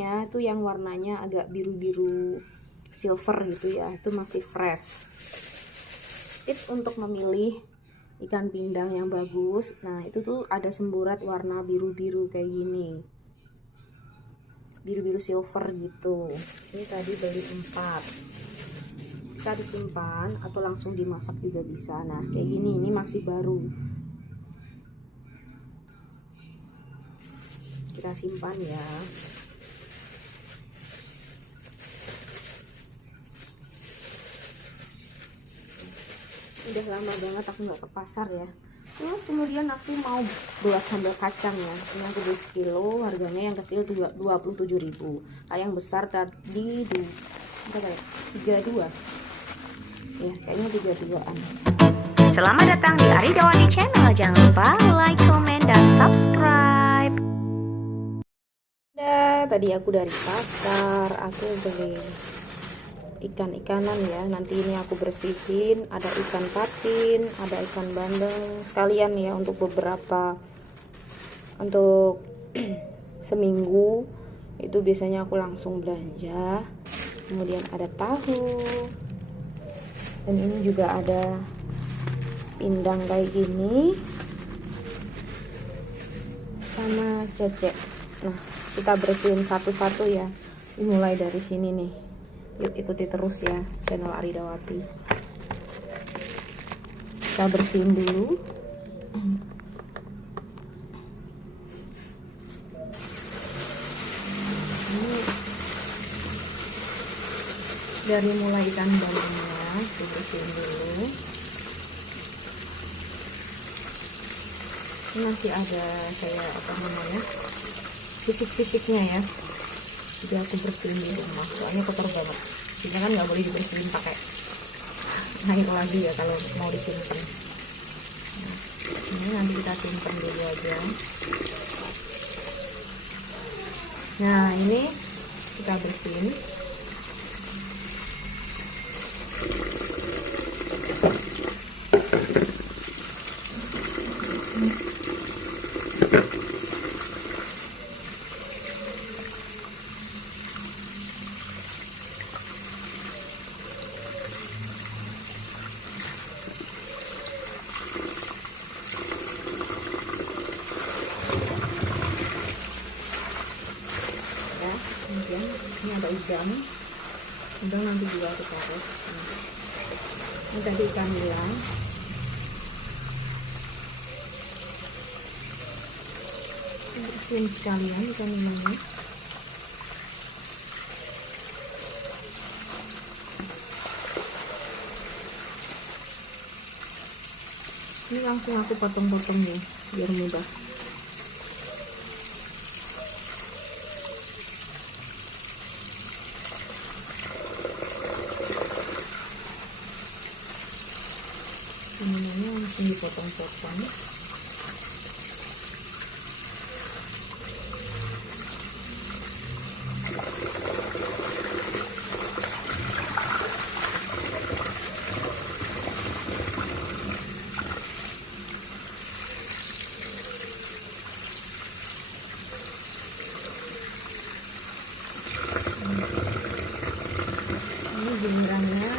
satunya itu yang warnanya agak biru-biru silver gitu ya, itu masih fresh. Tips untuk memilih ikan pindang yang bagus, nah itu tuh ada semburat warna biru-biru kayak gini, biru-biru silver gitu. Ini tadi beli 4, bisa disimpan atau langsung dimasak juga bisa. Nah kayak gini, ini masih baru, kita simpan ya. Udah lama banget aku nggak ke pasar ya. Terus kemudian aku mau buat sambal kacang ya. Ini aku beli sekilo, harganya yang kecil 27.000. Yang besar tadi 32. Ya, kayaknya 32-an. Selamat datang di Aridawati Channel. Jangan lupa like, comment, dan subscribe. Tadi aku dari pasar, aku beli ikan-ikanan ya. Nanti ini aku bersihin, ada ikan patin, ada ikan bandeng sekalian ya, untuk beberapa, untuk seminggu itu biasanya aku langsung belanja. Kemudian ada tahu, dan ini juga ada pindang kayak gini sama cecek. Nah kita bersihin satu-satu ya, dimulai dari sini nih. Yuk ikuti terus ya channel Aridawati. Kita bersihin dulu. Ini dari mulai ikan bandengnya dibersihin dulu. Ini masih ada kayak apa namanya, sisik-sisiknya ya, jadi aku bersihin di rumah, soalnya kotor banget. Jadi kan nggak boleh dibersihin pakai air lagi ya kalau mau disimpan. Nah, ini nanti kita simpan dulu aja. Nah ini kita bersihin. Kemudian ini ada udang nanti juga aku taruh. Ini tadi ikan nilang, bersihin sekalian ikan nilangnya. Ini langsung aku potong-potong nih biar mudah. Semuanya langsung dipotong-potong. Ini jemurannya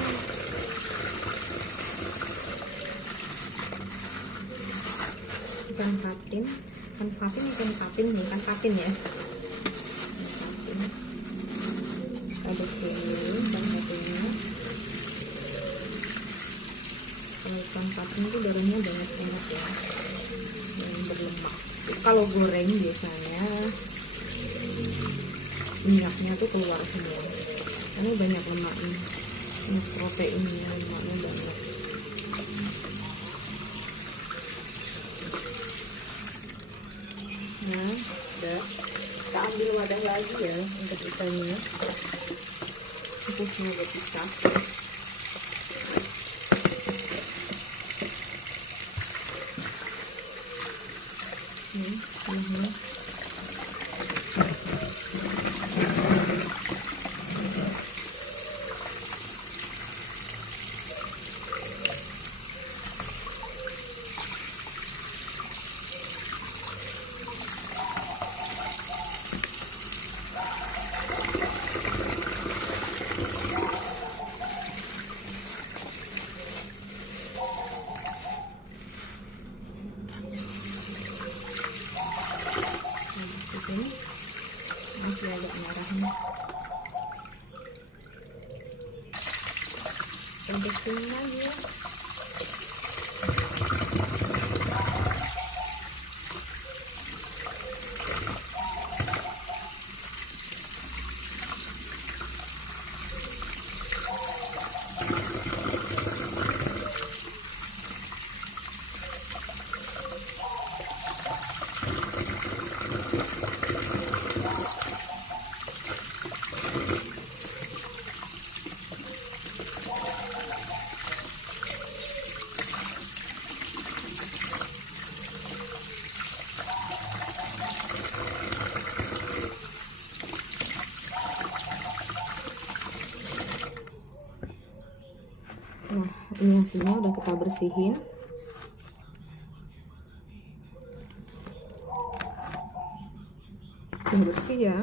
ikan patin nih, ikan patin ya. Ada sini ikan patinnya. Kalau ikan patin itu darahnya banyak banget ya, yang berlemak. Kalau goreng biasanya minyaknya tuh keluar semua, karena banyak lemaknya, banyak proteinnya, lemaknya banyak. Nah udah, kita ambil wadah lagi ya untuk ikannya. Empuknya udah pisah. masih agak merah nih. Bersihin lagi ya. Nah, ini hasilnya udah kita bersihin. Udah bersih ya.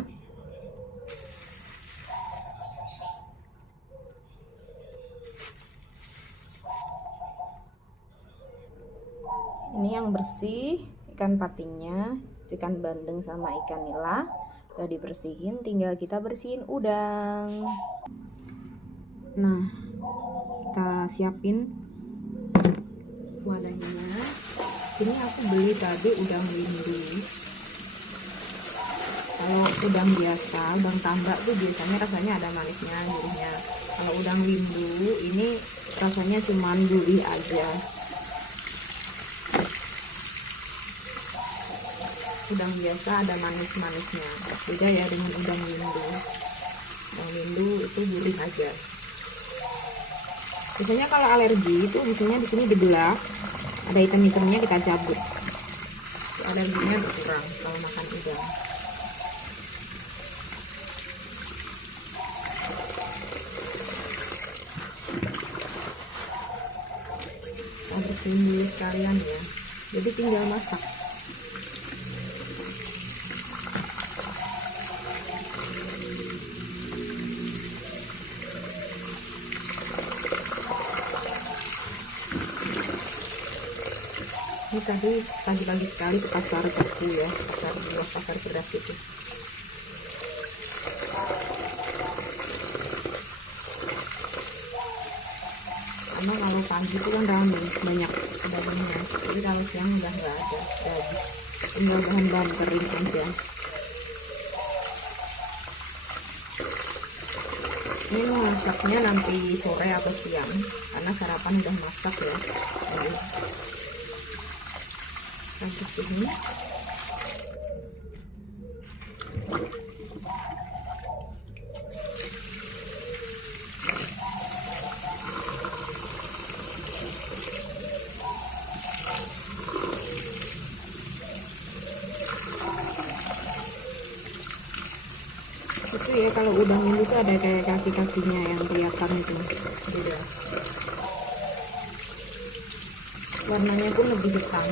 Ini yang bersih ikan patinnya, ikan bandeng sama ikan nila udah dibersihin, tinggal kita bersihin udang. Nah, kita siapin wadahnya. Ini aku beli tadi udang windu. Kalau udang biasa, udang tambak tuh biasanya rasanya ada manisnya, gurihnya. Kalau udang windu ini rasanya cuman gurih aja. Udang biasa ada manis-manisnya, beda ya dengan udang windu. Udang windu itu gurih aja. Biasanya kalau alergi itu biasanya di sini dibelah, ada item-itemnya kita cabut. Alerginya berkurang kalau makan udang. Kita bersihin dulu sekalian ya. Jadi tinggal masak. Ini tadi pagi-pagi sekali ke pasar Cepu ya, pasar beras itu. Karena kalau pagi itu kan ramai, banyak pedagangnya. Jadi kalau siang udah nggak ada, udah habis. Tinggal bahan-bahan kering aja. Ini masaknya nanti sore atau siang, karena sarapan udah masak ya. Jadi, sampai sini. Itu ya, kalau udang ini tuh ada kayak kaki-kakinya yang kelihatan itu. Beda. Warnanya pun lebih hitam.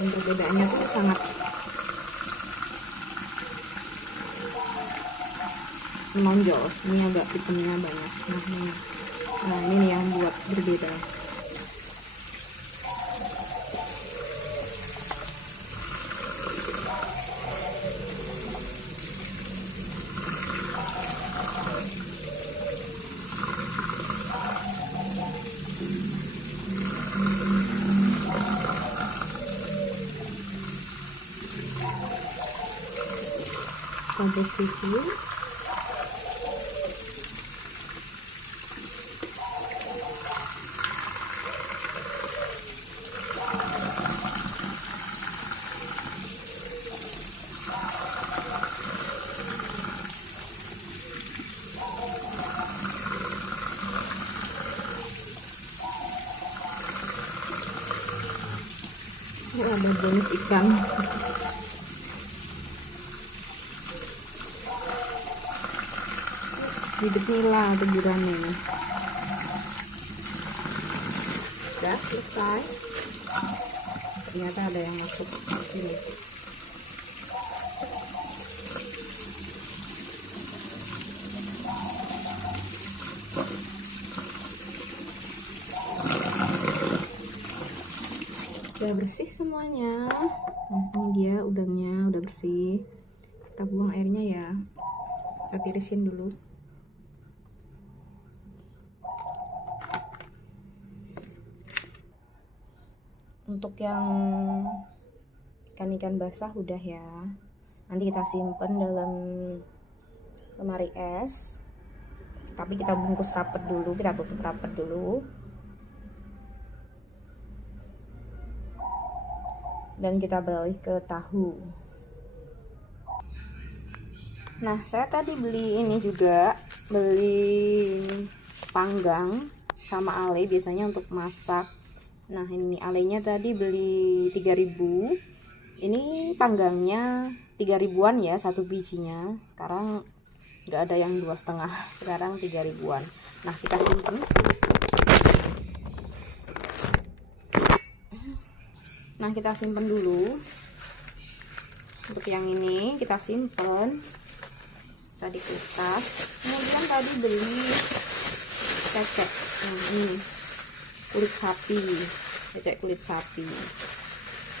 Dan perbedaannya tuh sangat menonjol. Ini agak hitamnya banyak. Nah ini yang buat berbeda. Sampai situ. Ada bonus ikan. Hidup nila tegurannya ini. Udah selesai. Ternyata ada yang masuk sini. Udah bersih semuanya. Nah, ini dia udangnya udah bersih. Kita buang airnya ya. Kita tirisin dulu. Untuk yang ikan-ikan basah udah ya. Nanti kita simpen dalam lemari es. Tapi kita bungkus rapet dulu, kita tutup rapet dulu. Dan kita beralih ke tahu. Nah, saya tadi beli ini juga, beli panggang sama ale biasanya untuk masak. Nah, ini alenya tadi beli 3.000. Ini panggangnya 3.000-an ya satu bijinya. Sekarang nggak ada yang 2,5, sekarang 3.000-an. Nah, kita simpen. Nah, kita simpen dulu. Untuk yang ini kita simpen, bisa di kulkas. Kemudian tadi beli cecek, ini kulit sapi, cecek kulit sapi.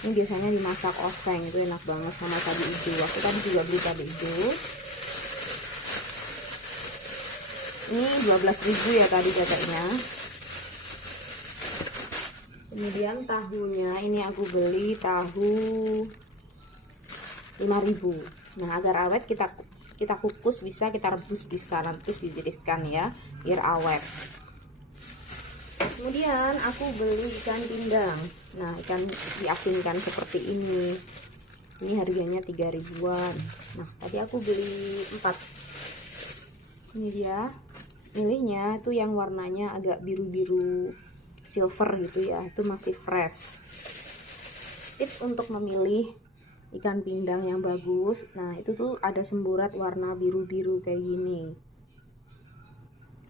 Ini biasanya dimasak oseng, itu enak banget sama cabai hijau. Aku tadi juga beli cabai hijau. Ini 12.000 ya tadi ceceknya. Kemudian tahunya, ini aku beli tahu 5.000. Nah, agar awet kita kukus bisa, kita rebus bisa, nanti ditiriskan ya biar awet. Kemudian aku beli ikan pindang. Nah, ikan diasinkan seperti ini. Ini harganya 3.000-an. Nah, tadi aku beli 4. Ini dia. Milihnya itu yang warnanya agak biru-biru silver gitu ya. Itu masih fresh. Tips untuk memilih ikan pindang yang bagus. Nah, itu tuh ada semburat warna biru-biru kayak gini.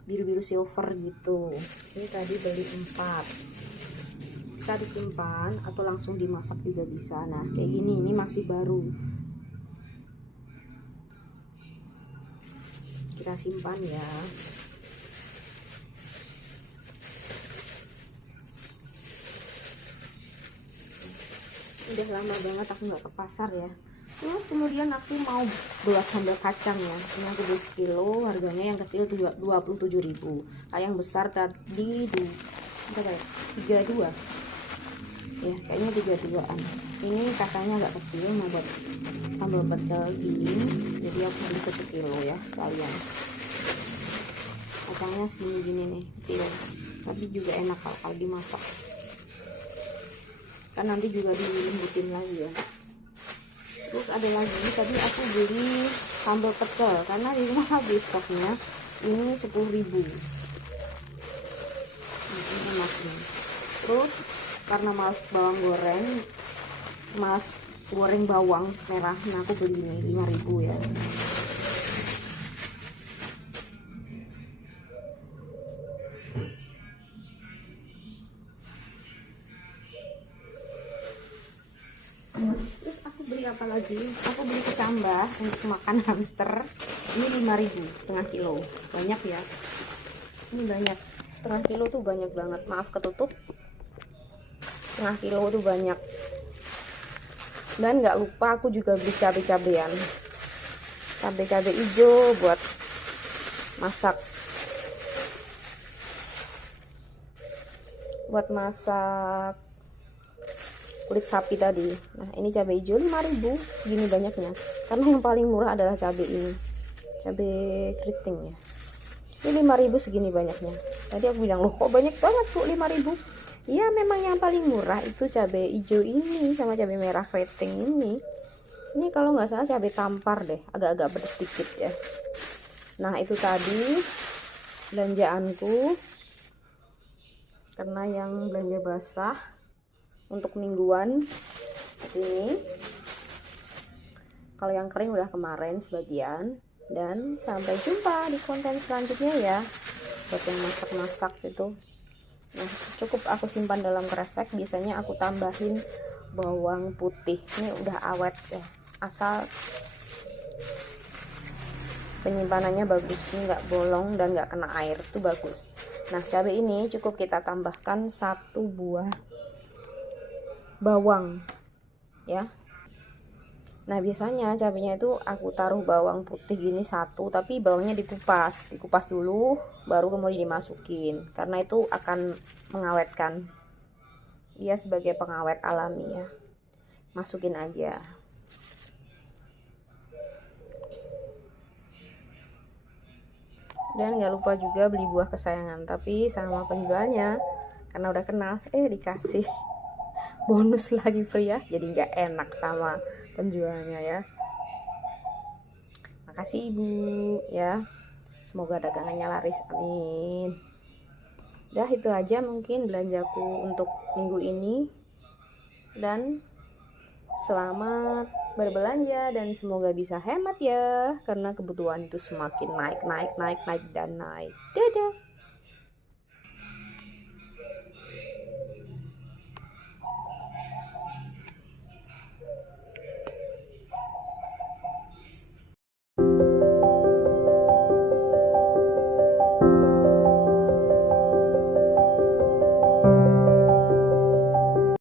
Biru-biru silver gitu. Ini tadi beli 4. Bisa disimpan atau langsung dimasak juga bisa. Nah, kayak gini, ini masih baru. Kita simpan ya. Udah lama banget aku nggak ke pasar ya. Terus kemudian aku mau buat sambal kacang ya. Ini aku beli sekilo, harganya yang kecil 27.000. Yang besar tadi 32. Ya, kayaknya 32-an. Ini katanya agak kecil, mau buat sambal pecel gini. Jadi aku beli 1 kilo ya sekalian. Kacangnya segini-gini nih, kecil. Tapi juga enak kalau dimasak. Kan nanti juga dilembutin lagi ya. Terus ada lagi, tadi aku beli sambal pecel karena di rumah habis stoknya. Ini 10.000. Ini enak nih. Terus karena males bawang goreng, mas goreng bawang merah, nah aku beli ini 5.000 ya. Terus aku beli apa lagi? Aku beli kecambah untuk makan hamster. Ini 5.000, setengah kilo. Banyak ya. Ini banyak. Setengah kilo tuh banyak banget. Maaf ketutup. Setengah kilo tuh banyak. Dan nggak lupa aku juga beli cabai-cabean. Cabai-cabai hijau buat masak. Buat masak kulit sapi tadi. Nah, ini cabai hijau 5.000, segini banyaknya. Karena yang paling murah adalah cabai ini. Cabai keriting ya. Ini 5.000 segini banyaknya. Tadi aku bilang, "Loh, kok banyak banget, Bu, 5.000?" Iya, memang yang paling murah itu cabai hijau ini sama cabai merah keriting ini. Ini kalau nggak salah cabai tampar deh, agak-agak pedas sedikit ya. Nah, itu tadi belanjaanku. Karena yang belanja basah untuk mingguan ini, kalau yang kering udah kemarin sebagian. Dan sampai jumpa di konten selanjutnya ya, buat yang masak-masak itu. Nah, cukup aku simpan dalam kresek. Biasanya aku tambahin bawang putih. Ini udah awet ya, asal penyimpanannya bagus, ini nggak bolong dan nggak kena air, itu bagus. Nah, cabai ini cukup kita tambahkan 1 buah bawang ya. Nah biasanya cabenya itu aku taruh bawang putih gini satu, tapi bawangnya dikupas dulu baru kemudian dimasukin, karena itu akan mengawetkan, dia sebagai pengawet alami ya. Masukin aja. Dan nggak lupa juga beli buah kesayangan, tapi sama penjualnya karena udah kenal dikasih bonus lagi free ya, jadi nggak enak sama penjualnya ya. Makasih ibu ya, semoga dagangannya laris, amin. Udah itu aja mungkin belanjaku untuk minggu ini, dan selamat berbelanja dan semoga bisa hemat ya, karena kebutuhan itu semakin naik dan naik. Dadah.